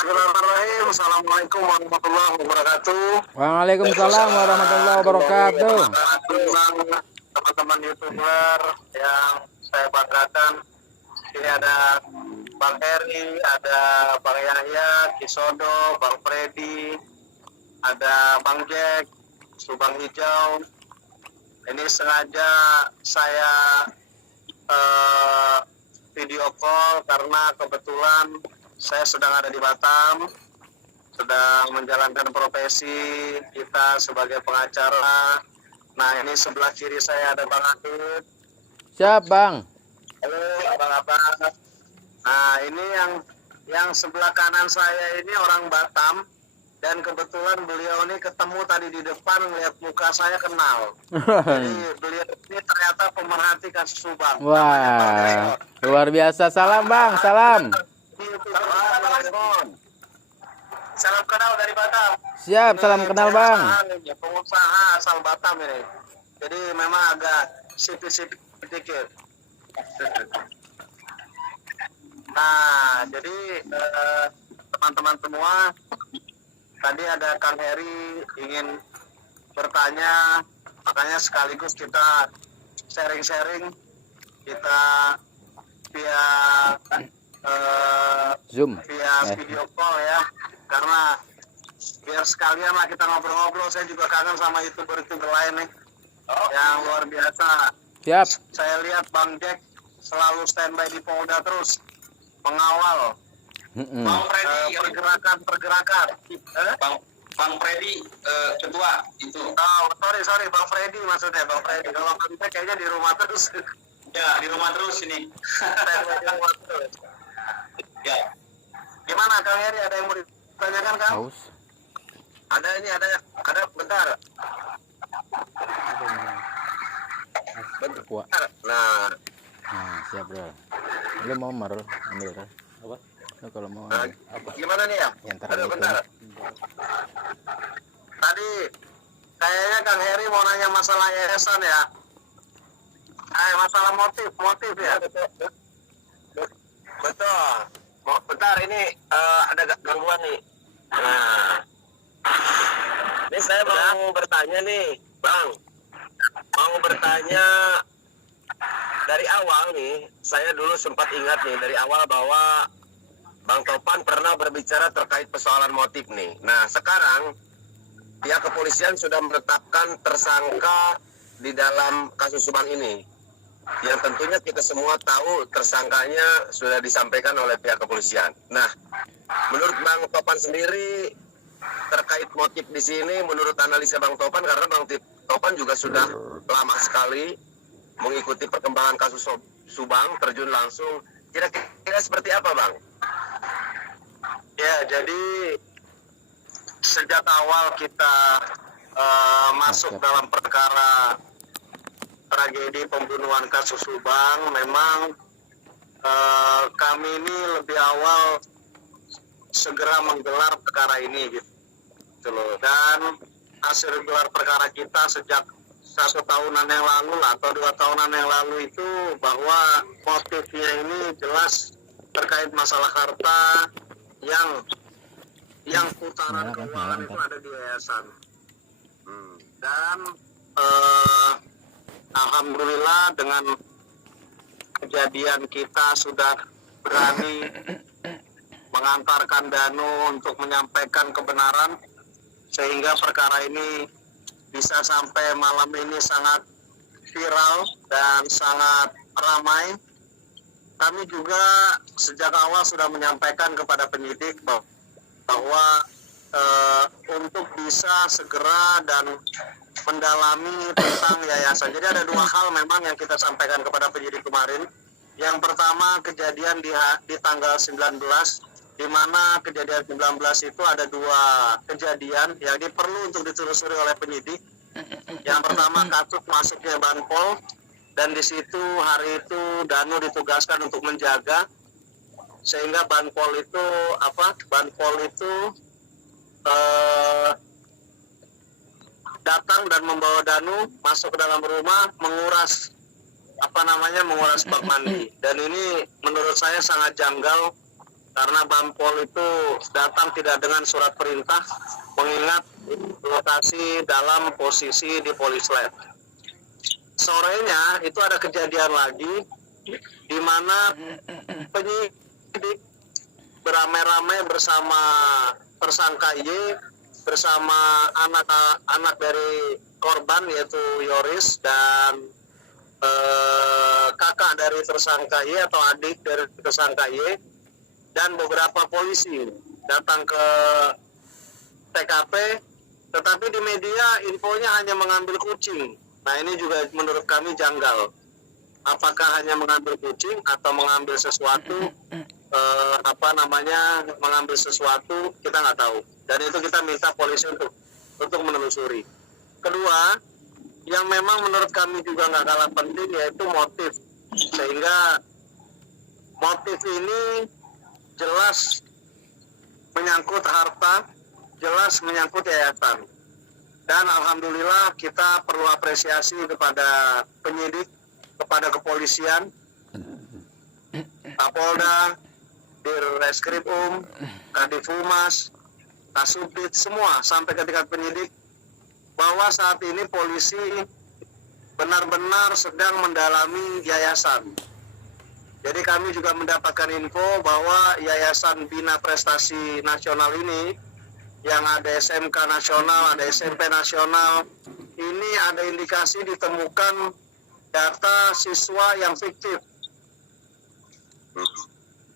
Bismillahirrahmanirrahim. Assalamualaikum warahmatullahi wabarakatuh. Waalaikumsalam warahmatullahi wabarakatuh. Tentang teman-teman YouTuber yang saya banggakan. Ini ada Bang Heri, ada Bang Yahya, Kisodo, Bang Freddy, ada Bang Jack, Subang Hijau. Ini sengaja saya video call karena kebetulan saya sedang ada di Batam, sedang menjalankan profesi kita sebagai pengacara. Nah, ini sebelah kiri saya ada Bang Adit. Siap, Bang. Halo, abang-abang. Nah, ini yang sebelah kanan saya ini orang Batam, dan kebetulan beliau ini ketemu tadi di depan, melihat muka saya kenal. Jadi beliau ini ternyata pemerhati kasus Subang. Wah, luar biasa. Salam, Bang. Salam. Salam kenal dari Batam. Siap, salam kenal, Bang. Pengusaha asal Batam ini. Jadi memang agak sipit-sipit sedikit. Nah, jadi teman-teman semua, tadi ada Kang Heri ingin bertanya, makanya sekaligus kita sharing-sharing, kita via Zoom, via video call ya, karena biar sekalian lah kita ngobrol-ngobrol. Saya juga kangen sama YouTuber-YouTuber lain nih, yang luar biasa. Siap. Saya lihat Bang Jack selalu standby di Polda terus, mengawal Bang Freddy pergerakan. Bang Freddy ketua itu. Oh, sorry Bang Freddy maksudnya, Bang Freddy. Kalau Bang Jack kayaknya di rumah terus. Ya, di rumah terus ini. Ya. Gimana Kang Heri, ada yang mau ditanyakan Kang? Haus. Ada bentar. Kuat. Nah, Siap, Bro. Lu mau ambil, Bro. Apa? Lu kalau mau ambil. gimana nih ya? Ya, ntar Aduh, gitu. bentar. Tadi kayaknya Kang Heri mau nanya masalah yayasan ya. Masalah motif ya. Betul. Bentar, ini ada gangguan nih. Nah, ini saya mau bertanya nih, Bang. Mau bertanya, dari awal nih, saya dulu sempat ingat nih dari awal bahwa Bang Topan pernah berbicara terkait persoalan motif nih. Nah, sekarang pihak kepolisian sudah menetapkan tersangka di dalam kasus Subang ini. Yang tentunya kita semua tahu tersangkanya sudah disampaikan oleh pihak kepolisian. Nah, menurut Bang Topan sendiri terkait motif di sini, menurut analisa Bang Topan, karena Bang Topan juga sudah lama sekali mengikuti perkembangan kasus Subang, terjun langsung, kira-kira seperti apa, Bang? Ya, jadi sejak awal kita masuk dalam perkara tragedi pembunuhan kasus Subang, memang kami ini lebih awal segera menggelar perkara ini gitu loh. Dan hasil gelar perkara kita sejak 1 tahunan yang lalu atau 2 tahunan yang lalu itu, bahwa motifnya ini jelas terkait masalah harta yang putaran keuangan itu ada di yayasan. Dan alhamdulillah dengan kejadian kita sudah berani mengantarkan Danu untuk menyampaikan kebenaran, sehingga perkara ini bisa sampai malam ini sangat viral dan sangat ramai. Kami juga sejak awal sudah menyampaikan kepada penyidik bahwa untuk bisa segera dan mendalami tentang yayasan. Jadi ada 2 hal memang yang kita sampaikan kepada penyidik kemarin. Yang pertama, kejadian di tanggal 19, di mana kejadian 19 itu ada 2 kejadian yang perlu untuk ditelusuri oleh penyidik. Yang pertama, kasus masuknya Banpol, dan di situ hari itu Danu ditugaskan untuk menjaga, sehingga Banpol itu datang dan membawa Danu masuk ke dalam rumah, menguras bak mandi. Dan ini menurut saya sangat janggal karena Bampol itu datang tidak dengan surat perintah, mengingat lokasi dalam posisi di Polislet. Sorenya itu ada kejadian lagi di mana penyidik beramai-ramai bersama tersangka Y bersama anak dari korban yaitu Yoris dan kakak dari tersangka Y atau adik dari tersangka Y dan beberapa polisi datang ke TKP, tetapi di media infonya hanya mengambil kucing. Nah ini juga menurut kami janggal. Apakah hanya mengambil kucing atau mengambil sesuatu, mengambil sesuatu, kita nggak tahu. Dan itu kita minta polisi untuk menelusuri. Kedua, yang memang menurut kami juga nggak kalah penting yaitu motif. Sehingga motif ini jelas menyangkut harta, jelas menyangkut yayasan. Dan alhamdulillah kita perlu apresiasi kepada penyidik, kepada kepolisian, Kapolda, Dirreskrimum, Kadif Humas, Kasubdit, semua sampai ke tingkat penyidik, bahwa saat ini polisi benar-benar sedang mendalami yayasan. Jadi kami juga mendapatkan info bahwa Yayasan Bina Prestasi Nasional ini, yang ada SMK nasional, ada SMP nasional, ini ada indikasi ditemukan data siswa yang fiktif.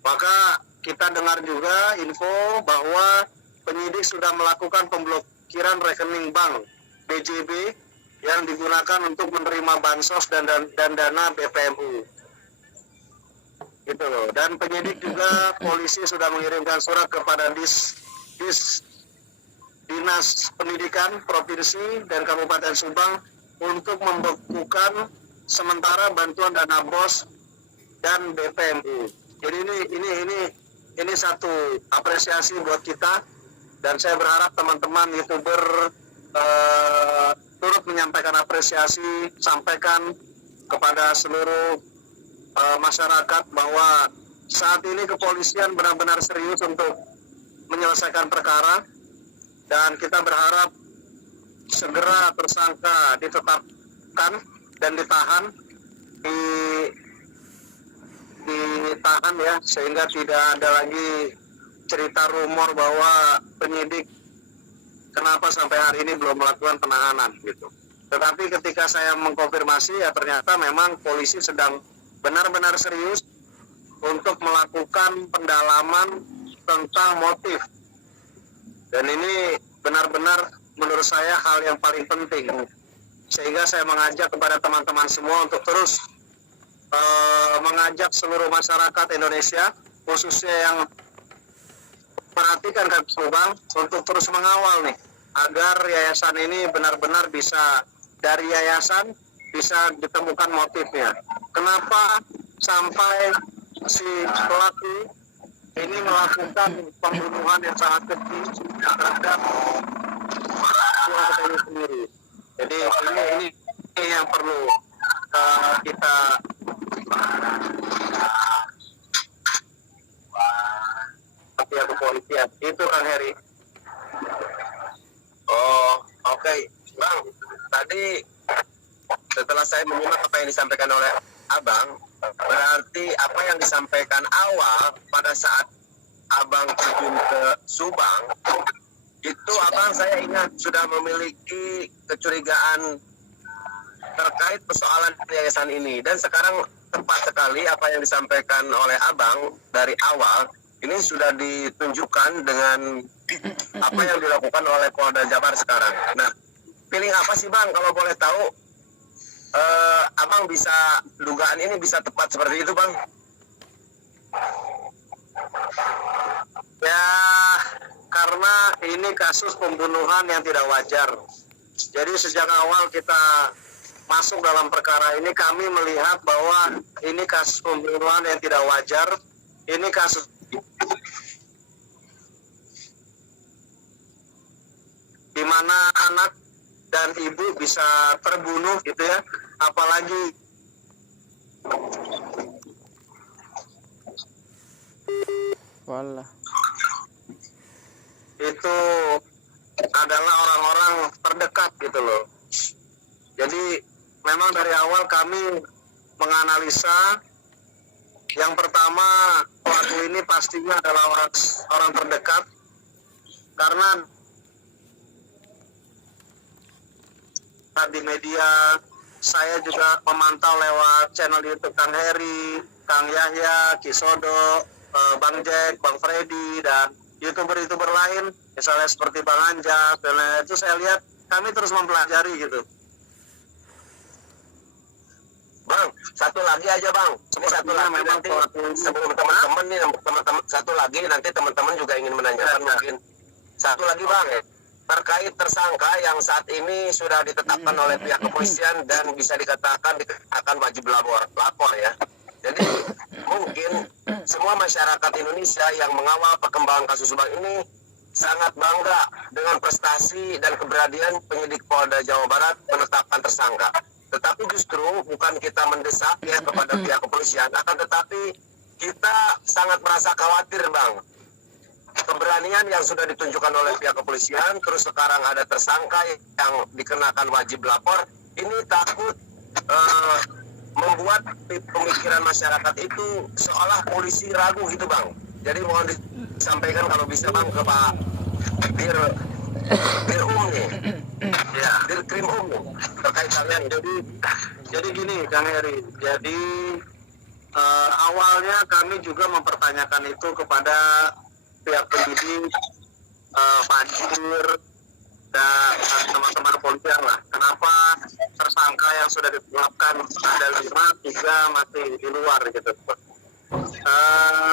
Maka kita dengar juga info bahwa penyidik sudah melakukan pemblokiran rekening bank BJB yang digunakan untuk menerima bansos dan dana BPMU. Gitu loh. Dan penyidik juga polisi sudah mengirimkan surat kepada Dinas Pendidikan Provinsi dan Kabupaten Subang untuk membekukan sementara bantuan dana BOS dan BPMU. Jadi ini satu apresiasi buat kita, dan saya berharap teman-teman YouTuber turut menyampaikan apresiasi, sampaikan kepada seluruh masyarakat bahwa saat ini kepolisian benar-benar serius untuk menyelesaikan perkara, dan kita berharap segera tersangka ditetapkan dan ditahan ya, sehingga tidak ada lagi cerita rumor bahwa penyidik kenapa sampai hari ini belum melakukan penahanan gitu. Tetapi ketika saya mengkonfirmasi, ya ternyata memang polisi sedang benar-benar serius untuk melakukan pendalaman tentang motif. Dan ini benar-benar menurut saya hal yang paling penting. Sehingga saya mengajak kepada teman-teman semua untuk terus mengajak seluruh masyarakat Indonesia, khususnya yang perhatikan Kabupaten Subang, untuk terus mengawal nih, agar yayasan ini benar-benar bisa, dari yayasan bisa ditemukan motifnya. Kenapa sampai si pelaku ini melakukan pembunuhan yang sangat keji terhadap keluarga ini sendiri. Jadi ini yang perlu kita pihak kepolisian. Itu Kang Heri. Oh, oke. Bang, tadi setelah saya menyimak apa yang disampaikan oleh Abang, berarti apa yang disampaikan awal pada saat Abang terjun ke Subang, itu Abang saya ingat sudah memiliki kecurigaan terkait persoalan yayasan ini. Dan sekarang tepat sekali apa yang disampaikan oleh Abang dari awal, ini sudah ditunjukkan dengan apa yang dilakukan oleh Polda Jabar sekarang. Nah, feeling apa sih Bang kalau boleh tahu? Abang bisa, dugaan ini bisa tepat seperti itu Bang? Ya, karena ini kasus pembunuhan yang tidak wajar. Jadi sejak awal kita masuk dalam perkara ini, kami melihat bahwa ini kasus pembunuhan yang tidak wajar. Ini kasus di mana anak dan ibu bisa terbunuh gitu ya, apalagi Walah. itu adalah orang-orang terdekat gitu loh. Jadi memang dari awal kami menganalisa yang pertama pelaku ini pastinya adalah orang terdekat, karena di media saya juga memantau lewat channel YouTube Kang Heri, Kang Yahya, Kisodo, Bang Jack, Bang Freddy, dan YouTuber-YouTuber lain, misalnya seperti Bang Anja, dan lain-lain. Itu saya lihat kami terus mempelajari gitu. Bang, satu lagi aja bang. Ini satu lagi Memang nanti pelaku- sebelum teman-teman nih, teman-teman satu lagi nanti teman-teman juga ingin menanyakan Ya. mungkin. Satu lagi bang, terkait tersangka yang saat ini sudah ditetapkan oleh pihak kepolisian dan bisa dikatakan akan wajib lapor ya. Jadi mungkin semua masyarakat Indonesia yang mengawal perkembangan kasus bang ini sangat bangga dengan prestasi dan keberanian penyidik Polda Jawa Barat menetapkan tersangka. Tetapi justru bukan kita mendesak ya kepada pihak kepolisian, akan tetapi kita sangat merasa khawatir bang. Keberanian yang sudah ditunjukkan oleh pihak kepolisian, terus sekarang ada tersangka yang dikenakan wajib lapor, ini takut membuat pemikiran masyarakat itu seolah polisi ragu gitu bang. Jadi mohon disampaikan kalau bisa bang ke Pak Dir nih, ya Dir Krim nih, terkait hal ini. Jadi gini Kang Heri, jadi awalnya kami juga mempertanyakan itu kepada pihak penyidik, Fajir, dan teman-teman kepolisian lah. Kenapa tersangka yang sudah ditetapkan ada 5, 3 masih di luar gitu.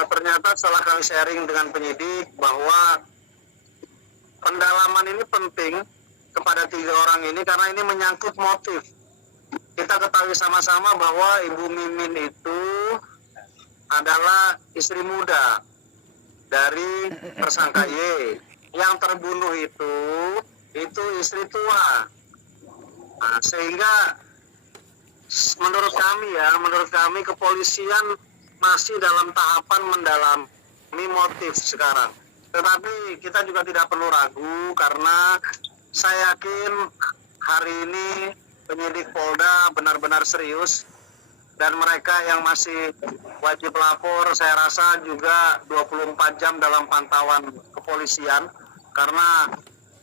Ternyata setelah kami sharing dengan penyidik bahwa pendalaman ini penting kepada 3 orang ini karena ini menyangkut motif. Kita ketahui sama-sama bahwa Ibu Mimin itu adalah istri muda dari tersangka Y. Yang terbunuh itu istri tua. Nah, sehingga menurut kami kepolisian masih dalam tahapan mendalami motif sekarang. Tetapi kita juga tidak perlu ragu karena saya yakin hari ini penyidik Polda benar-benar serius, dan mereka yang masih wajib lapor saya rasa juga 24 jam dalam pantauan kepolisian, karena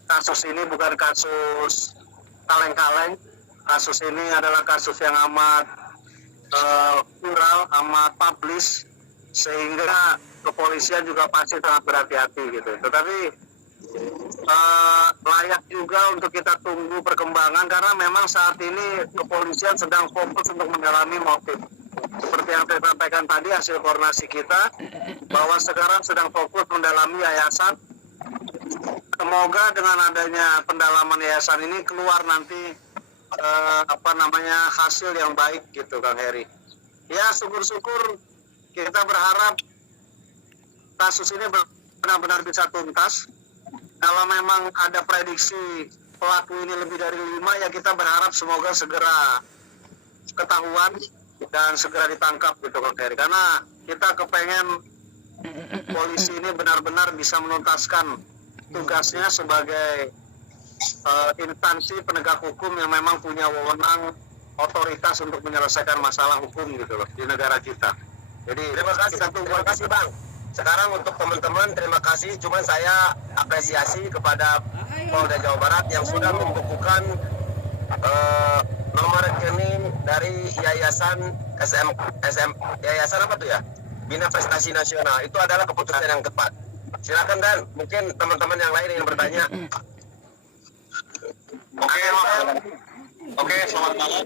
kasus ini bukan kasus kaleng-kaleng. Kasus ini adalah kasus yang amat viral, amat publis, sehingga kepolisian juga pasti sangat berhati-hati gitu. Tetapi layak juga untuk kita tunggu perkembangan karena memang saat ini kepolisian sedang fokus untuk mendalami motif. Seperti yang saya sampaikan tadi, hasil koordinasi kita bahwa sekarang sedang fokus mendalami yayasan. Semoga dengan adanya pendalaman yayasan ini keluar nanti hasil yang baik gitu Kang Heri. Ya syukur-syukur kita berharap kasus ini benar-benar bisa tuntas. Kalau memang ada prediksi pelaku ini lebih dari 5, ya kita berharap semoga segera ketahuan dan segera ditangkap gitu Kang Heri. Karena kita kepengen polisi ini benar-benar bisa menuntaskan tugasnya sebagai instansi penegak hukum yang memang punya wewenang otoritas untuk menyelesaikan masalah hukum gitu loh di negara kita. Jadi Terima kasih bang. Sekarang untuk teman-teman terima kasih, cuman saya apresiasi kepada Polda Jawa Barat yang sudah membukukan nomor rekening dari Yayasan Yayasan apa tuh ya? Bina Prestasi Nasional. Itu adalah keputusan yang tepat. Silakan Dan, mungkin teman-teman yang lain yang bertanya. Oke, selamat malam.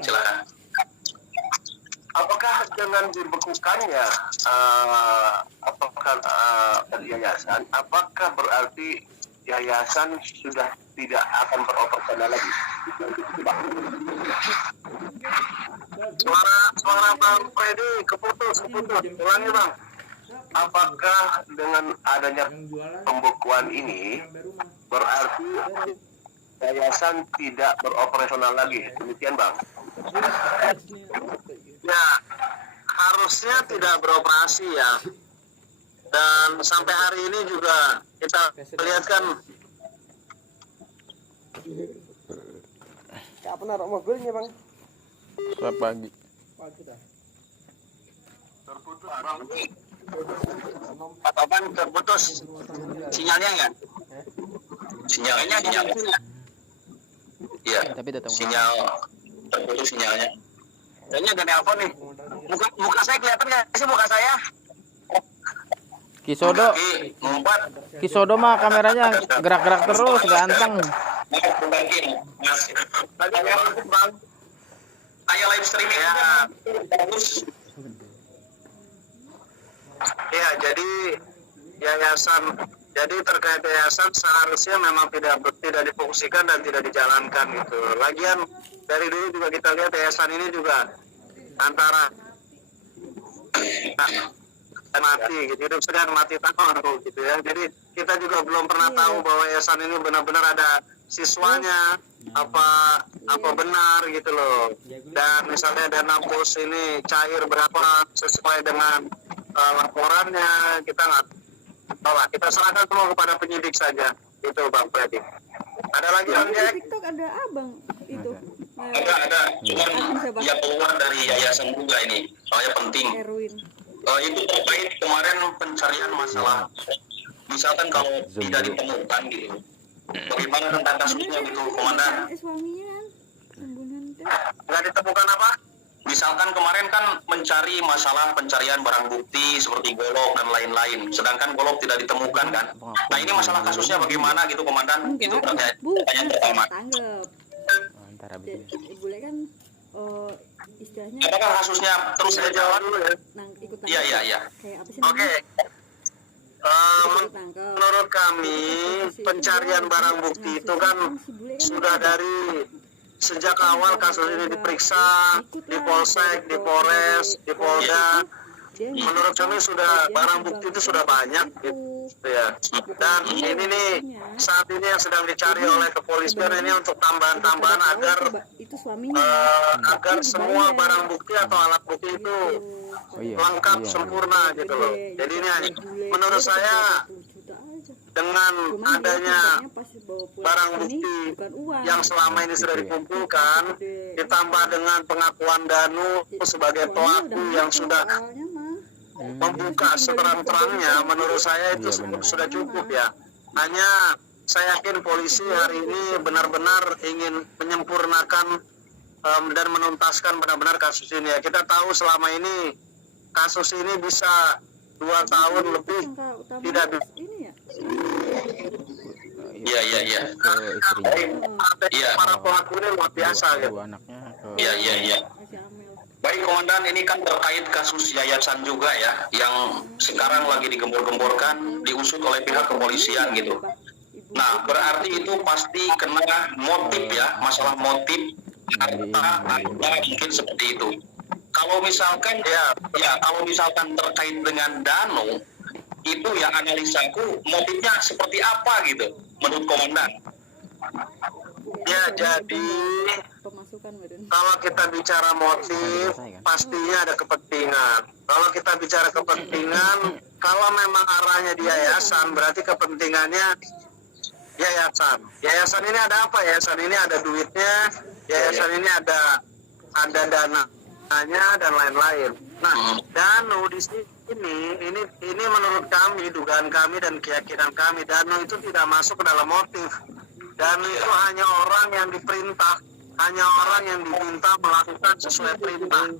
Silakan. apakah dengan dibekukannya yayasan, apakah berarti yayasan sudah tidak akan beroperasional lagi? Suara Bang Freddy keputus. Ulangi Bang. Apakah dengan adanya pembekuan ini berarti yayasan tidak beroperasional lagi? Demikian Bang. Ya, kiosnya tidak beroperasi ya. Dan sampai hari ini juga kita lihat kan Kapan naruh mobilnya bang? Selamat pagi. terputus sinyalnya ya? Sinyalnya. Iya. Tapi datang Sinyal terputus sinyalnya. Kayaknya ada nelpon nih. Muka saya kelihatan nggak sih muka saya? Kisodo, Kaki ngumpat. Kisodo mah kameranya gerak-gerak terus, ganteng. Mas. Lagi nelpon bang. Kayak live streaming Ya. bagus. Ya, jadi jadi terkait yayasan seharusnya memang tidak difungsikan dan tidak dijalankan gitu. Lagian dari dulu juga kita lihat yayasan ini juga antara mati gitu, hidup sedang mati tahu gitu ya. Jadi kita juga belum pernah tahu bahwa yayasan ini benar-benar ada siswanya apa benar gitu loh. Dan misalnya dana bos ini cair berapa sesuai dengan laporannya, kita nggak tahu lah. Kita serahkan semua kepada penyidik saja. Itu Bang Freddy. Ada lagi Bang Di Jack? TikTok ada abang itu. Ada. Cuman ya keluar dari yayasan juga ini. Soalnya penting. Erwin. Itu terkait kemarin pencarian masalah. Misalkan kalau tidak ditemukan gitu. Bagaimana tentang kasusnya gitu, Komandan? Suaminya kan pembunuhan itu. Nggak ditemukan apa? Misalkan kemarin kan mencari masalah pencarian barang bukti seperti golok dan lain-lain. Sedangkan golok tidak ditemukan kan. Nah ini masalah kasusnya bagaimana gitu, Komandan? Itu pertanyaan pertama. Tanggap. Ntar habis ini. Boleh kan istilahnya Apakah kasusnya terus Saya berjalan? jawab dulu ya. ikut Iya. Kayak apa sih Oke. namanya? Ikut tangkap. Menurut kami pencarian barang bukti itu kan sudah dari sejak awal kasus ini diperiksa di Polsek, di Polres, di Polda. Menurut kami sudah barang bukti itu sudah banyak gitu ya. Dan ini nih saat ini yang sedang dicari oleh kepolisian ini untuk tambahan-tambahan agar itu suaminya agar semua barang bukti atau alat bukti itu Oh iya. lengkap Iya. sempurna gitu loh. Jadi ini menurut saya dengan adanya barang bukti yang selama ini sudah dikumpulkan ditambah dengan pengakuan Danu sebagai pelaku yang sudah membuka seterang-terangnya, menurut saya itu sudah cukup ya. Hanya saya yakin polisi hari ini benar-benar ingin menyempurnakan dan menuntaskan benar-benar kasus ini ya. Kita tahu selama ini kasus ini bisa 2 tahun lebih tidak ini ya. Iya. Ke istrinya. Iya. para pelaku ini luar biasa gitu. Dua anaknya ke Iya. Masih Amel. Baik, Komandan, ini kan terkait kasus yayasan juga ya, yang sekarang lagi digembor-gemborkan, diusut oleh pihak kepolisian gitu. Nah, berarti itu pasti kena motif ya, masalah motif, harta, mungkin seperti itu. Kalau misalkan kalau misalkan terkait dengan Danu, itu yang analisaku motifnya seperti apa gitu, menurut Komandan? Ya, jadi Pemasukan badan. kalau kita bicara motif, pastinya ada kepentingan. Kalau kita bicara kepentingan, kalau memang arahnya di yayasan, berarti kepentingannya yayasan. Yayasan ini ada apa? Yayasan ini ada duitnya, yayasan ini ada dananya dan lain-lain. Nah, Danu di sini, ini menurut kami, dugaan kami dan keyakinan kami, Danu itu tidak masuk ke dalam motif. Danu itu hanya orang yang diperintah, hanya orang yang diminta melakukan sesuai perintah.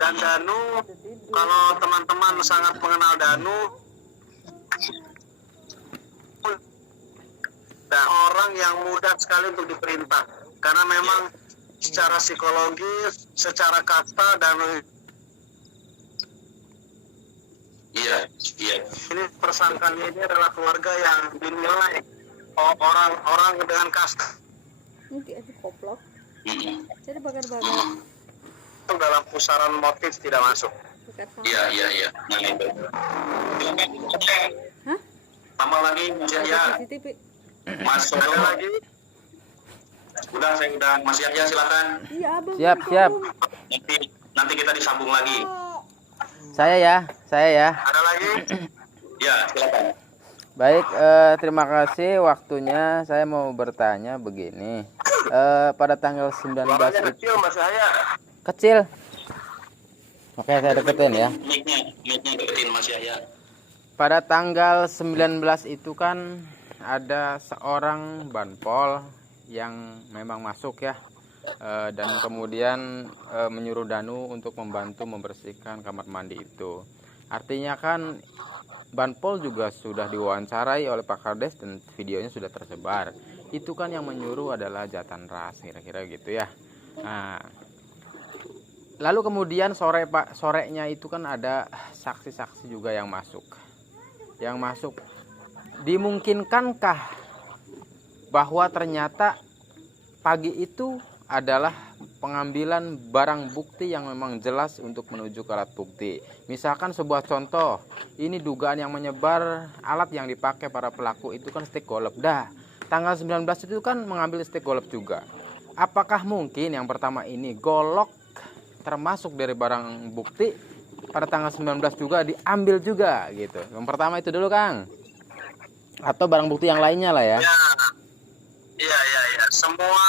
Dan Danu, kalau teman-teman sangat mengenal Danu, dan orang yang mudah sekali untuk diperintah. Karena memang secara psikologis, secara kasta, Danu Iya. ini tersangkanya ini adalah keluarga yang dinilai orang dengan kasta Nanti ada koplok. Mm-mm. Jadi bakar-bakar. itu dalam pusaran motif tidak masuk. Bakar sama. Iya. Nah, itu. Hah? Tambah lagi Mas Yahya, CCTV. Mas Sodo. Ada lagi? Saya udah Mas Yahya silakan. Iya abang. Siap. Nanti kita disambung lagi. Saya ya. Ada lagi? Ya, silakan. Baik, terima kasih waktunya. Saya mau bertanya begini. Pada tanggal 19 Suaranya itu kecil Mas Yahya. kecil. Oke, saya deketin ya. Mic-nya deketin Mas Yahya. Pada tanggal 19 itu kan ada seorang banpol yang memang masuk ya, dan kemudian menyuruh Danu untuk membantu membersihkan kamar mandi itu. Artinya kan banpol juga sudah diwawancarai oleh Pak Kades dan videonya sudah tersebar. Itu kan yang menyuruh adalah Jatan Ras, kira-kira gitu ya. Nah, lalu kemudian sorenya itu kan ada saksi-saksi juga yang masuk. Dimungkinkankah bahwa ternyata pagi itu adalah pengambilan barang bukti yang memang jelas untuk menuju ke alat bukti. Misalkan sebuah contoh, ini dugaan yang menyebar alat yang dipakai para pelaku itu kan stick golf. Dah, tanggal 19 itu kan mengambil stick golf juga. Apakah mungkin yang pertama ini golok termasuk dari barang bukti pada tanggal 19 juga diambil juga gitu. Yang pertama itu dulu, Kang. Atau barang bukti yang lainnya lah ya. Iya. Semua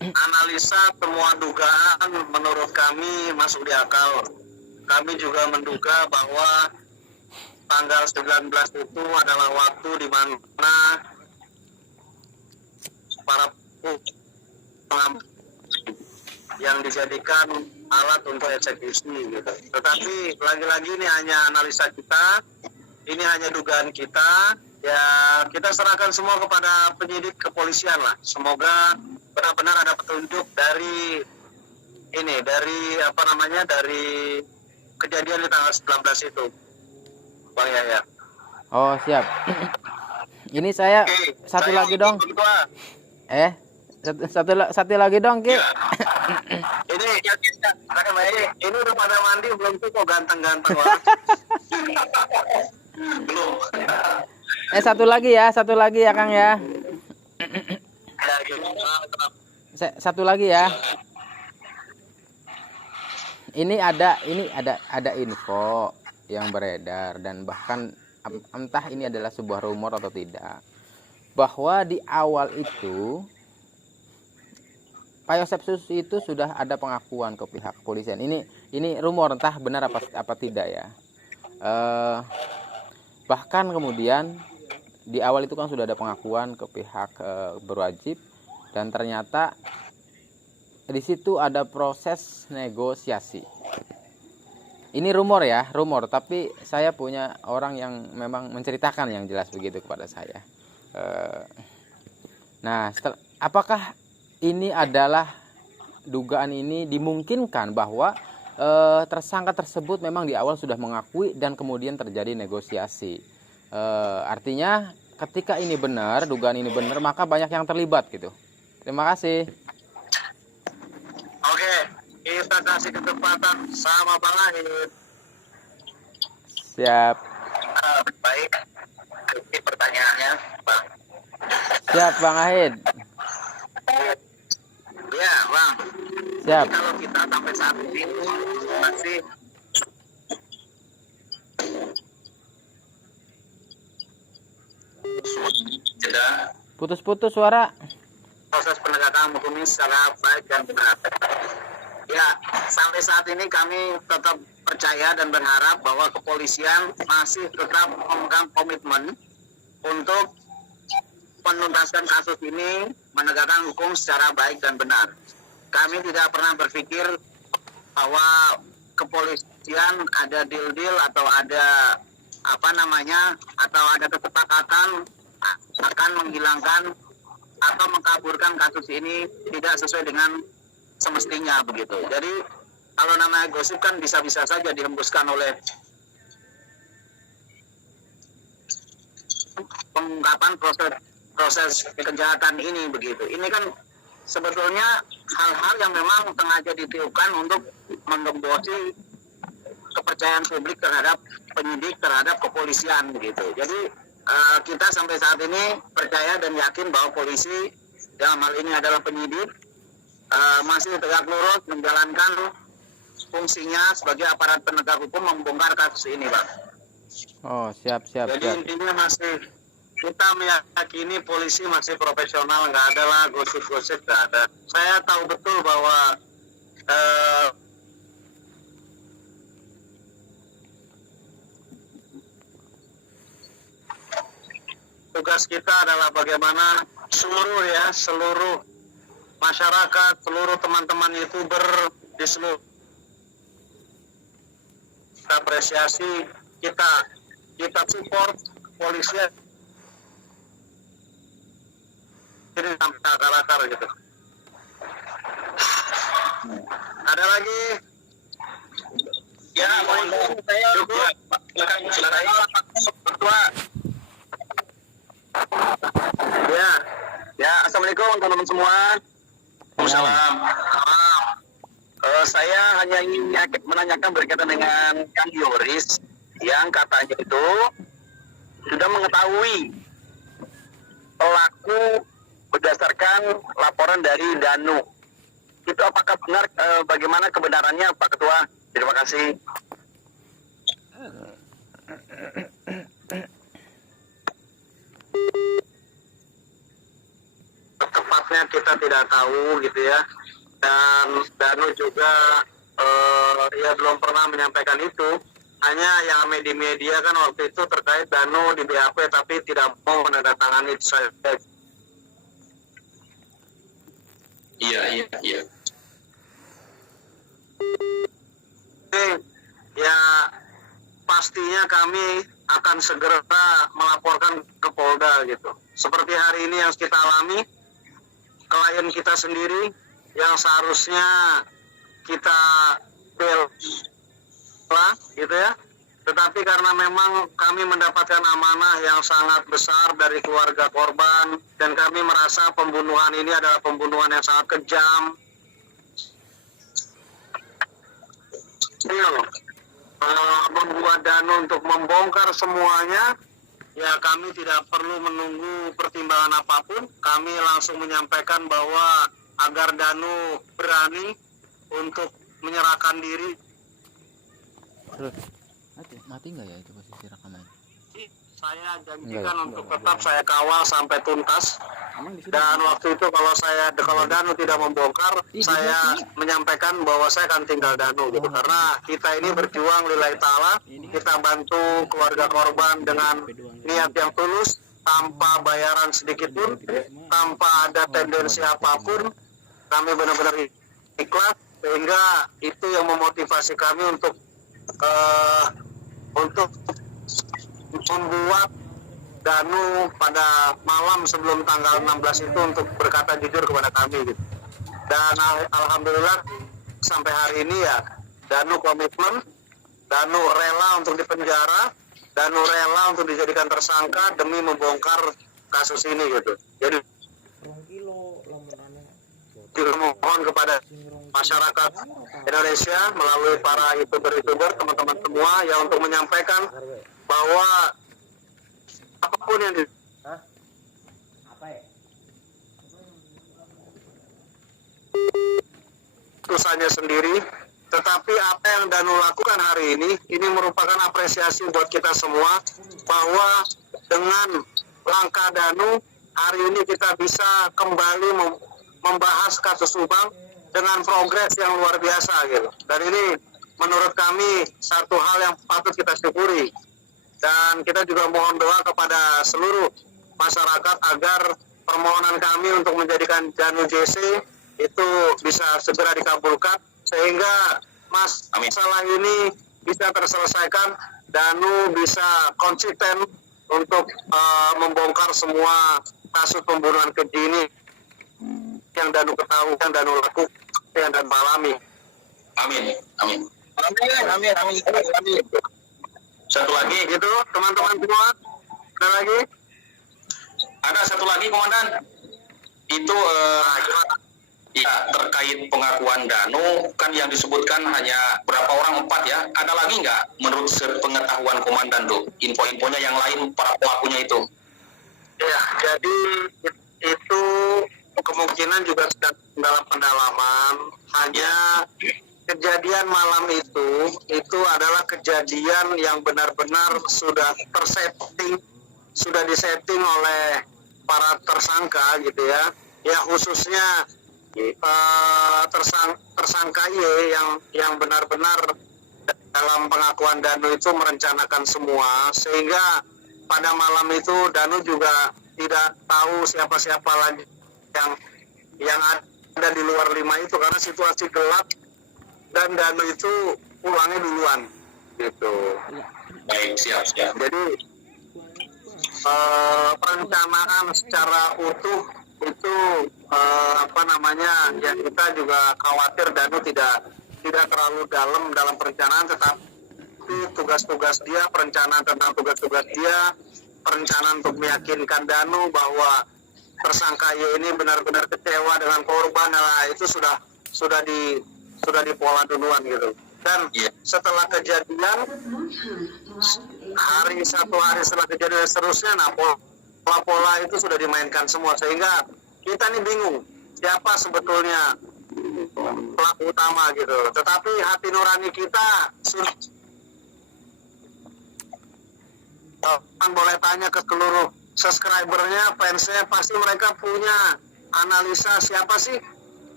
analisa, semua dugaan menurut kami masuk di akal. Kami juga menduga bahwa tanggal 19 itu adalah waktu di mana para pengambil yang dijadikan alat untuk eksekusi gitu. Tetapi lagi-lagi ini hanya analisa kita, ini hanya dugaan kita. Ya, kita serahkan semua kepada penyidik kepolisian lah. Semoga benar-benar ada petunjuk dari dari kejadian di tanggal 19 itu, Bang Yahya. Oh, siap. Ini saya Oke, satu saya lagi dong. berdua. Satu lagi dong, Ki. Ini udah pada mandi belum tuh kok ganteng-ganteng banget. Belum. Satu lagi ya, Kang ya. Satu lagi ya. Ini ada info yang beredar dan bahkan entah ini adalah sebuah rumor atau tidak, bahwa di awal itu Pak Yosep Susi itu sudah ada pengakuan ke pihak kepolisian. Ini rumor, entah benar apa tidak ya. Bahkan kemudian di awal itu kan sudah ada pengakuan ke pihak berwajib, dan ternyata di situ ada proses negosiasi. Ini rumor ya, tapi saya punya orang yang memang menceritakan yang jelas begitu kepada saya. Nah, apakah ini adalah dugaan ini dimungkinkan bahwa tersangka tersebut memang di awal sudah mengakui dan kemudian terjadi negosiasi? Artinya ketika ini benar, dugaan ini benar, maka banyak yang terlibat gitu. Terima kasih. Oke, kita kasih kesempatan sama Bang Ahid. Siap. Baik, ini pertanyaannya, Bang. Siap, Bang Ahid. Ya, Bang. Siap. Kalau kita sampai saat ini masih jeda Putus-putus suara. proses penegakan hukum ini secara baik dan benar. Ya, sampai saat ini kami tetap percaya dan berharap bahwa kepolisian masih tetap memegang komitmen untuk menuntaskan kasus ini, menegakkan hukum secara baik dan benar. Kami tidak pernah berpikir bahwa kepolisian ada deal-deal atau ada atau ada kesepakatan akan menghilangkan atau mengkaburkan kasus ini tidak sesuai dengan semestinya begitu. Jadi kalau namanya gosip kan bisa-bisa saja dihembuskan oleh pengungkapan proses kejahatan ini begitu. Ini kan sebetulnya hal-hal yang memang sengaja ditiupkan untuk menggembosi kepercayaan publik terhadap penyidik, terhadap kepolisian begitu. Jadi kita sampai saat ini percaya dan yakin bahwa polisi dalam hal ini adalah penyidik masih tegak lurus menjalankan fungsinya sebagai aparat penegak hukum membongkar kasus ini, Bang. Oh, siap. Jadi intinya masih kita meyakini polisi masih profesional, nggak ada lah gosip-gosip, nggak ada. Saya tahu betul bahwa tugas kita adalah bagaimana seluruh masyarakat, seluruh teman-teman YouTuber di seluruh kita apresiasi, kita support polisi ini sampai akar-akar gitu. Ada lagi? Ya, saya cukup. Silakan. Ya, assalamualaikum teman-teman semua. Waalaikumsalam. Saya hanya ingin menanyakan berkaitan dengan Kang Yoris yang katanya itu sudah mengetahui pelaku berdasarkan laporan dari Danu. Itu apakah benar? Bagaimana kebenarannya, Pak Ketua? Terima kasih. Tepatnya kita tidak tahu gitu ya, dan Danu juga ya belum pernah menyampaikan itu. Hanya yang di media kan waktu itu terkait Danu di BAP tapi tidak mau menandatangani itu saja. Iya. Ya pastinya kami akan segera melaporkan ke Polda gitu. Seperti hari ini yang kita alami, klien kita sendiri yang seharusnya kita bela gitu ya, tetapi karena memang kami mendapatkan amanah yang sangat besar dari keluarga korban dan kami merasa pembunuhan ini adalah pembunuhan yang sangat kejam. Membuat Danu untuk membongkar semuanya, ya kami tidak perlu menunggu pertimbangan apapun. Kami langsung menyampaikan bahwa agar Danu berani untuk menyerahkan diri. Mati nggak ya itu posisi rekamannya? Saya janjikan untuk tetap saya kawal sampai tuntas. Dan waktu itu kalau Danu tidak membongkar, saya menyampaikan bahwa saya akan tinggal Danu gitu. Karena kita ini berjuang lillahi ta'ala, kita bantu keluarga korban dengan niat yang tulus, tanpa bayaran sedikit pun, tanpa ada tendensi apapun. Kami benar-benar ikhlas, sehingga itu yang memotivasi kami untuk membuat Danu pada malam sebelum tanggal 16 itu untuk berkata jujur kepada kami gitu. Dan alhamdulillah sampai hari ini ya Danu komitmen, Danu rela untuk dipenjara, Danu rela untuk dijadikan tersangka demi membongkar kasus ini gitu. Jadi juga mohon kepada masyarakat Indonesia melalui para YouTuber teman-teman semua ya untuk menyampaikan bahwa apapun yang keputusannya sendiri, tetapi apa yang Danu lakukan hari ini merupakan apresiasi buat kita semua bahwa dengan langkah Danu hari ini kita bisa kembali membahas kasus Subang dengan progres yang luar biasa gitu. Dan ini menurut kami satu hal yang patut kita syukuri. Dan kita juga mohon doa kepada seluruh masyarakat agar permohonan kami untuk menjadikan Danu JC itu bisa segera dikabulkan sehingga masalah ini bisa terselesaikan. Danu bisa konsisten untuk membongkar semua kasus pembunuhan keji ini yang Danu ketahui, yang Danu lakukan, yang Danu alami. Amin. Satu lagi gitu teman-teman semua. Ada lagi? Ada satu lagi Komandan. Itu ya terkait pengakuan Danu kan yang disebutkan hanya berapa orang, 4 ya. Ada lagi nggak menurut sepengetahuan Komandan tuh info-infonya yang lain para pelakunya itu? Ya jadi itu kemungkinan juga sedang dalam pendalaman. Hanya kejadian malam itu adalah kejadian yang benar-benar sudah tersetting, sudah disetting oleh para tersangka gitu ya. Ya khususnya tersangka Y yang benar-benar dalam pengakuan Danu itu merencanakan semua, sehingga pada malam itu Danu juga tidak tahu siapa-siapa lagi yang ada di luar 5 itu karena situasi gelap dan Danu itu pulangnya duluan gitu. Baik, siap. Jadi perencanaan secara utuh itu ya kita juga khawatir Danu tidak terlalu dalam perencanaan, tetapi tugas-tugas dia, perencanaan tentang tugas-tugas dia, perencanaan untuk meyakinkan Danu bahwa tersangka Y ini benar-benar kecewa dengan korban, nah itu sudah dipola duluan gitu. Dan setelah kejadian satu hari setelah kejadian seterusnya, nah pola-pola itu sudah dimainkan semua, sehingga kita nih bingung siapa sebetulnya pelaku utama gitu. Tetapi hati nurani kita boleh tanya ke seluruh subscribernya, fansnya, pasti mereka punya analisa siapa sih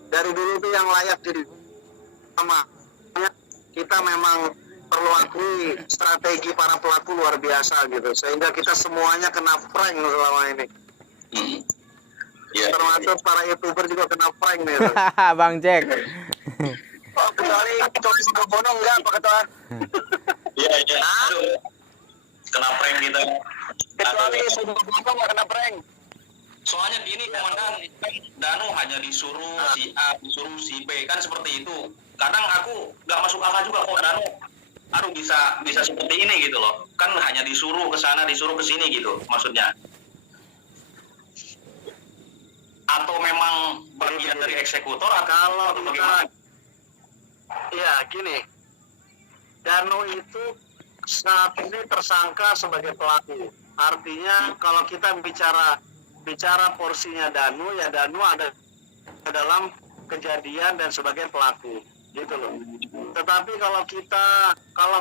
dari dulu tuh yang layak jadi sama. Kita memang perlu akui strategi para pelaku luar biasa gitu, sehingga kita semuanya kena prank selama ini. Termasuk para YouTuber juga kena prank nih. Bang Jack. Oh, kecuali sudah bodoh enggak Pak Ketua? Iya. Aduh. Kena prank kita. Kecuali sudah bodoh enggak kena prank. Soalnya gini komandan, Danu hanya disuruh si A, disuruh si B, kan seperti itu. Kadang aku nggak masuk akal juga kok Danu. Aduh bisa seperti ini gitu loh. Kan hanya disuruh ke sana, disuruh ke sini gitu maksudnya. Atau memang bagian dari eksekutor atau bagaimana? Ya gini, Danu itu saat ini tersangka sebagai pelaku. Artinya kalau kita bicara porsinya Danu, ya Danu ada dalam kejadian dan sebagai pelaku, gitu loh. Tetapi kalau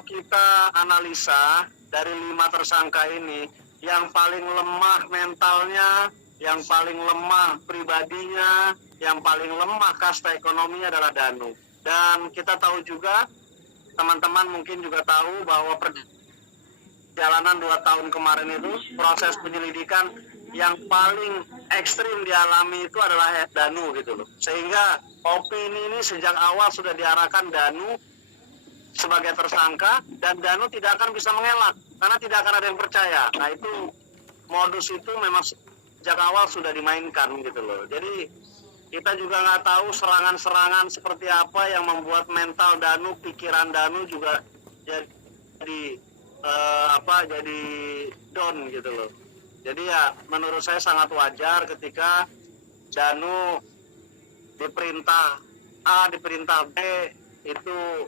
kita analisa dari 5 tersangka ini, yang paling lemah mentalnya, yang paling lemah pribadinya, yang paling lemah kasta ekonominya adalah Danu. Dan kita tahu juga, teman-teman mungkin juga tahu bahwa perjalanan 2 tahun kemarin itu, proses penyelidikan yang paling ekstrim dialami itu adalah Danu gitu loh. Sehingga opini ini sejak awal sudah diarahkan Danu sebagai tersangka, dan Danu tidak akan bisa mengelak karena tidak akan ada yang percaya. Nah itu modus itu memang sejak awal sudah dimainkan gitu loh. Jadi kita juga nggak tahu serangan-serangan seperti apa yang membuat mental Danu, pikiran Danu juga jadi down gitu loh. Jadi ya menurut saya sangat wajar ketika Danu diperintah A, diperintah B itu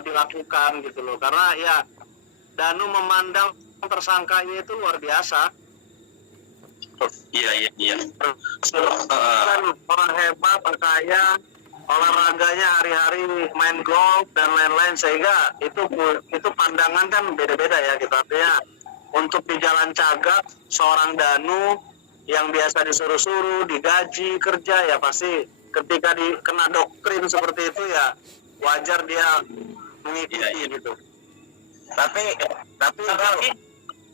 dilakukan gitu loh. Karena ya Danu memandang tersangkanya itu luar biasa. Iya. Orang hebat, kaya, olahraganya hari-hari main golf dan lain-lain, sehingga itu pandangan kan beda-beda ya gitu. Artinya untuk di jalan cagak seorang Danu yang biasa disuruh-suruh, digaji, kerja, ya pasti ketika kena doktrin seperti itu ya wajar dia mengikuti gitu. Tapi Bang,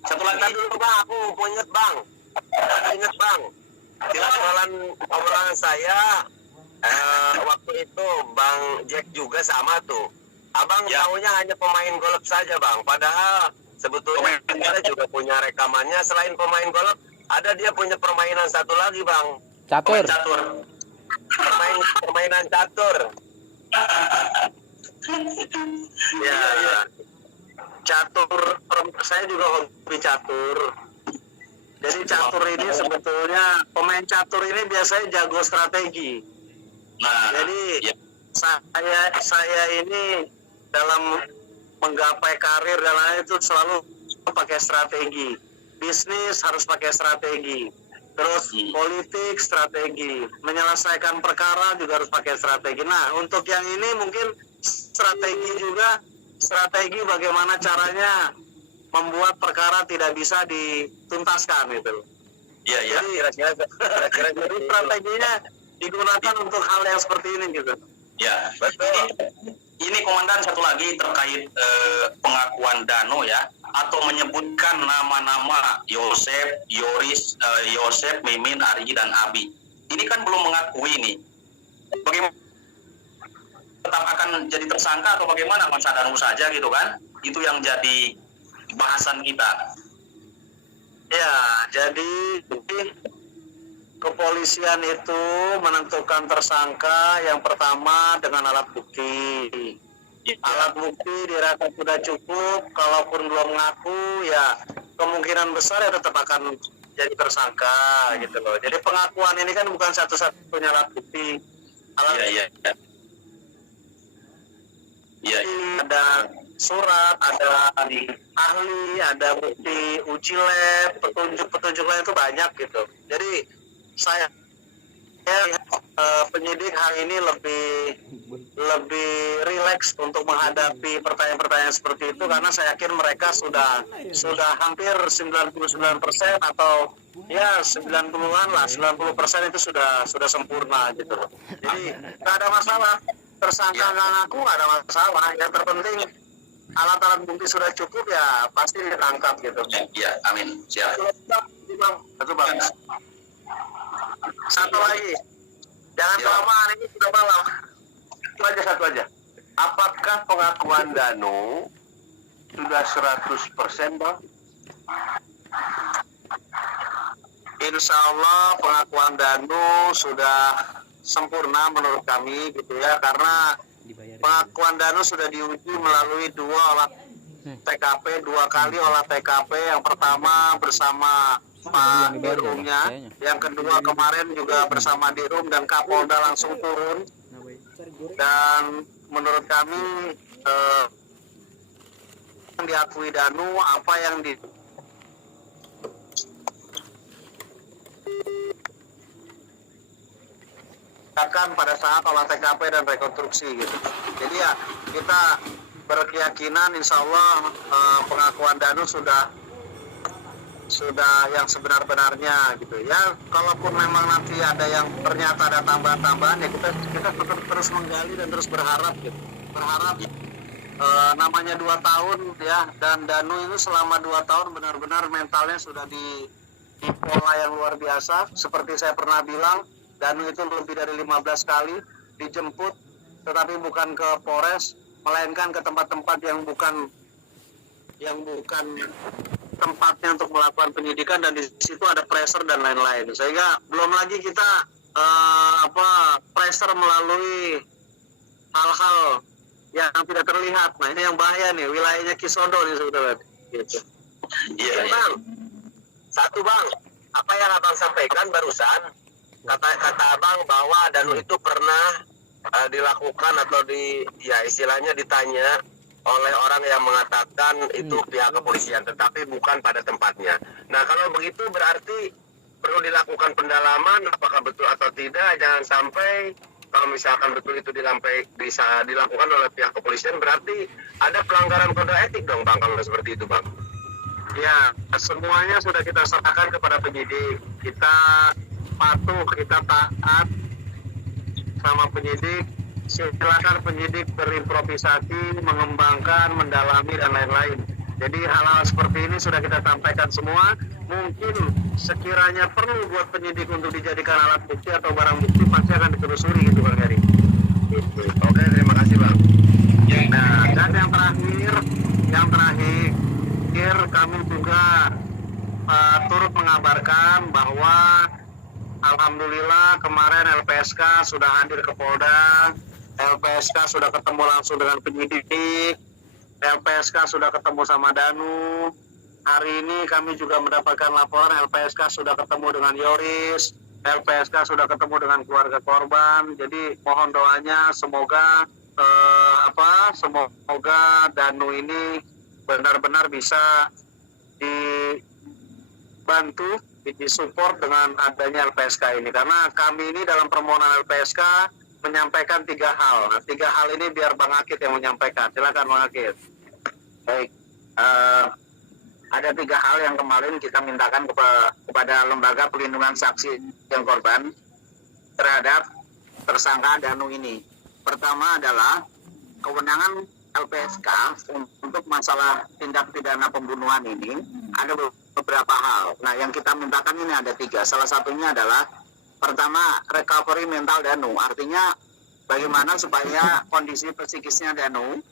satu lagi dulu Bang, aku inget Bang. Obrolan saya waktu itu Bang Jack juga sama tuh. Abang taunya hanya pemain golf saja Bang. Padahal sebetulnya kita juga punya rekamannya. Selain pemain golf, ada dia punya permainan satu lagi Bang. Catur. Permainan catur. Ya. Catur, saya juga hobi catur. Jadi catur ini sebetulnya, pemain catur ini biasanya jago strategi. Jadi saya ini dalam menggapai karir dan lain itu selalu pakai strategi. Bisnis harus pakai strategi. Terus politik strategi, menyelesaikan perkara juga harus pakai strategi. Nah untuk yang ini mungkin strategi bagaimana caranya membuat perkara tidak bisa dituntaskan gitu. Iya, iya. Kira-kira jadi strateginya digunakan untuk hal yang seperti ini gitu. Ya, betul. Ini komandan satu lagi terkait pengakuan Dano ya, atau menyebutkan nama-nama Yosep, Yoris, Yosep, Mimin, Arji dan Abi. Ini kan belum mengakui nih. Bagaimana tetap akan jadi tersangka atau bagaimana Mas Dano saja gitu kan? Itu yang jadi bahasan kita. Ya, jadi kepolisian itu menentukan tersangka yang pertama dengan alat bukti. Alat bukti dirasa sudah cukup, kalaupun belum ngaku ya kemungkinan besar ya tetap akan jadi tersangka gitu loh. Jadi pengakuan ini kan bukan satu-satunya alat bukti. Iya. Ada surat, ada ahli, ada bukti uji lab, petunjuk lain itu banyak gitu. Jadi saya penyidik hari ini lebih rileks untuk menghadapi pertanyaan-pertanyaan seperti itu karena saya yakin mereka sudah hampir 99% atau ya 90-an lah, 90% itu sudah sempurna gitu. Jadi nggak ada masalah, tersangka nggak ngaku nggak ada masalah. Yang terpenting alat-alat bukti sudah cukup ya pasti ditangkap gitu. Ya, amin. Siap. Satu lagi, jangan kelamaan, ini sudah malam. Satu aja. Apakah pengakuan Dano sudah 100%, Bang? Insya Allah pengakuan Danu sudah sempurna menurut kami gitu ya, karena pengakuan Danu sudah diuji melalui dua olah TKP, 2 kali olah TKP. Yang pertama bersama Pak Dirumnya, yang kedua kemarin juga bersama Dirum dan Kapolda langsung turun. Dan menurut kami yang diakui Danu apa yang akan pada saat olah TKP dan rekonstruksi gitu. Jadi ya kita berkeyakinan insya Allah pengakuan Danu sudah yang sebenar-benarnya gitu ya. Kalaupun memang nanti ada yang ternyata ada tambahan-tambahan ya kita tetap terus menggali dan terus berharap gitu. Berharap namanya 2 tahun ya, dan Danu itu selama 2 tahun benar-benar mentalnya sudah di pola yang luar biasa. Seperti saya pernah bilang, Danu itu lebih dari 15 kali dijemput, tetapi bukan ke Polres, melainkan ke tempat-tempat yang bukan tempatnya untuk melakukan penyidikan, dan di situ ada pressure dan lain-lain. Sehingga belum lagi kita pressure melalui hal-hal yang tidak terlihat. Nah ini yang bahaya nih, wilayahnya Kisodo nih saudara. Gitu. Iya, Bang. Satu Bang, apa yang Abang sampaikan barusan, kata Abang bahwa Danu itu pernah dilakukan atau istilahnya ditanya oleh orang yang mengatakan itu pihak kepolisian, tetapi bukan pada tempatnya. Nah kalau begitu berarti perlu dilakukan pendalaman apakah betul atau tidak. Jangan sampai kalau misalkan betul itu bisa dilakukan oleh pihak kepolisian, berarti ada pelanggaran kode etik dong Bang kalau seperti itu Bang. Ya, semuanya sudah kita serahkan kepada penyidik. Kita patuh, kita taat sama penyidik. Silakan penyidik berimprovisasi, mengembangkan, mendalami dan lain-lain. Jadi hal-hal seperti ini sudah kita sampaikan semua. Mungkin sekiranya perlu buat penyidik untuk dijadikan alat bukti atau barang bukti, pasti akan ditelusuri gitu Bang Heri. Gitu. Oke, terima kasih Bang. Nah, dan yang terakhir kami juga turut mengabarkan bahwa alhamdulillah kemarin LPSK sudah hadir ke Polda, LPSK sudah ketemu langsung dengan penyidik, LPSK sudah ketemu sama Danu. Hari ini kami juga mendapatkan laporan LPSK sudah ketemu dengan Yoris, LPSK sudah ketemu dengan keluarga korban. Jadi mohon doanya semoga semoga Danu ini benar-benar bisa dibantu, disupport dengan adanya LPSK ini, karena kami ini dalam permohonan LPSK menyampaikan 3 hal. Nah, 3 hal ini biar Bang Akid yang menyampaikan. Silakan Bang Akid. Baik, ada 3 hal yang kemarin kita mintakan kepada Lembaga Pelindungan Saksi dan Korban terhadap tersangka Danu ini. Pertama adalah kewenangan LPSK untuk masalah tindak pidana pembunuhan ini ada beberapa hal. Nah, yang kita mintakan ini ada 3. Salah satunya adalah pertama, recovery mental Danu. Artinya bagaimana supaya kondisi psikisnya Danu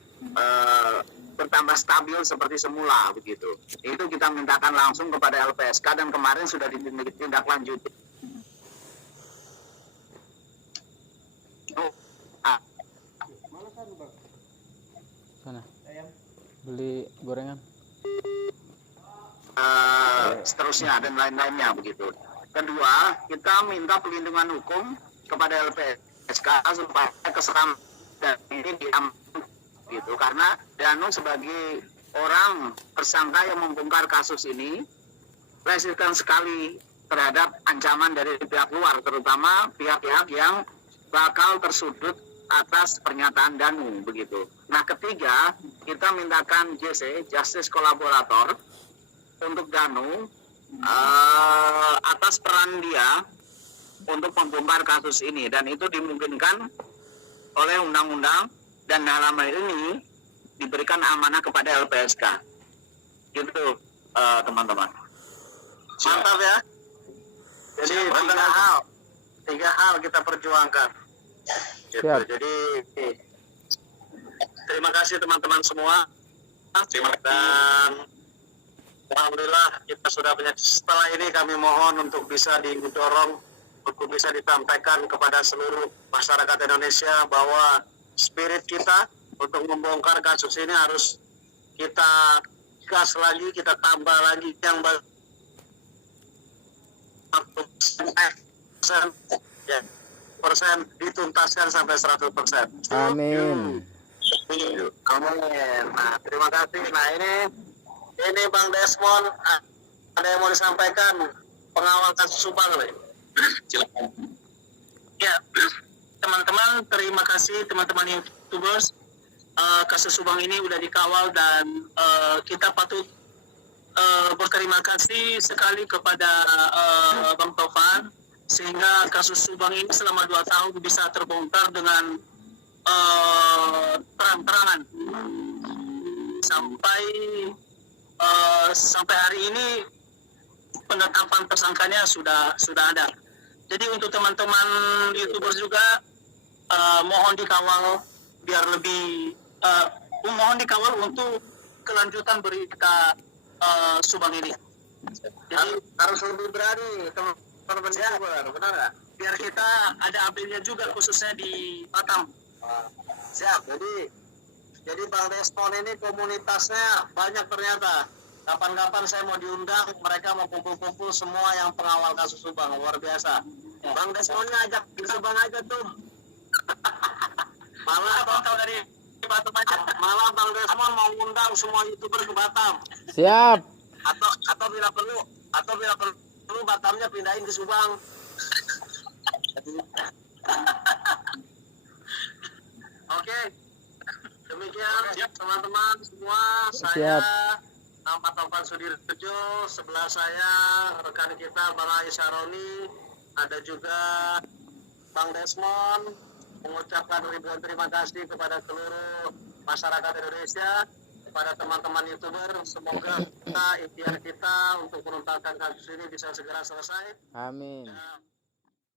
bertambah stabil seperti semula begitu. Itu kita mintakan langsung kepada LPSK dan kemarin sudah ditindaklanjuti. Sana. Beli gorengan. Seterusnya dan lain-lainnya begitu. Kedua, kita minta pelindungan hukum kepada LPSK supaya keselamatan ini diamankan gitu, karena Danu sebagai orang tersangka yang membongkar kasus ini resisten sekali terhadap ancaman dari pihak luar, terutama pihak-pihak yang bakal tersudut atas pernyataan Danu begitu. Nah, ketiga, kita mintakan JC, Justice Collaborator, untuk Danu atas peran dia untuk membongkar kasus ini, dan itu dimungkinkan oleh undang-undang dan dalam hal ini diberikan amanah kepada LPSK. Gitu, teman-teman. Mantap ya. Jadi 3 hal kita perjuangkan. Gitu. Siap. Jadi terima kasih teman-teman semua. Dan alhamdulillah kita sudah punya. Setelah ini kami mohon untuk bisa didorong, untuk bisa disampaikan kepada seluruh masyarakat Indonesia bahwa spirit kita untuk membongkar kasus ini harus kita gas lagi, kita tambah lagi yang persen dituntaskan sampai 100%. Amin. Amin. Nah, terima kasih. Nah, ini Bang Desmond, ada yang mau disampaikan pengawal kasus Subang nih. Silakan. Ya, teman-teman, terima kasih teman-teman YouTubers. Kasus Subang ini udah dikawal dan kita patut berterima kasih sekali kepada Bang Tovan, sehingga kasus Subang ini selama 2 tahun bisa terbongkar dengan terang-terangan sampai hari ini penetapan tersangkanya sudah ada. Jadi untuk teman-teman YouTubers juga mohon dikawal biar lebih mohon dikawal untuk kelanjutan berita Subang ini. Jadi harus lebih berani teman-teman YouTuber, benar nggak? Biar kita ada update-nya juga khususnya di Batam. Siap. Jadi Bang Desmond ini komunitasnya banyak ternyata. Kapan-kapan saya mau diundang, mereka mau kumpul-kumpul semua yang pengawal kasus Subang, luar biasa. Ya. Bang Desmondnya ajak di Subang aja tuh. Malah tahu dari Batam aja. Malah Bang Desmond mau undang semua YouTuber ke Batam. Siap. Atau bila perlu Batamnya pindahin ke Subang. Oke, demikian teman-teman semua. Saya Ahmad Taufan Sudirjo, sebelah saya rekan kita Bang Aisyaroni, ada juga Bang Desmond. Mengucapkan ribuan terima kasih kepada seluruh masyarakat Indonesia, kepada teman-teman YouTuber. Semoga ikhtiar kita untuk menuntaskan kasus ini bisa segera selesai. Amin. Ya.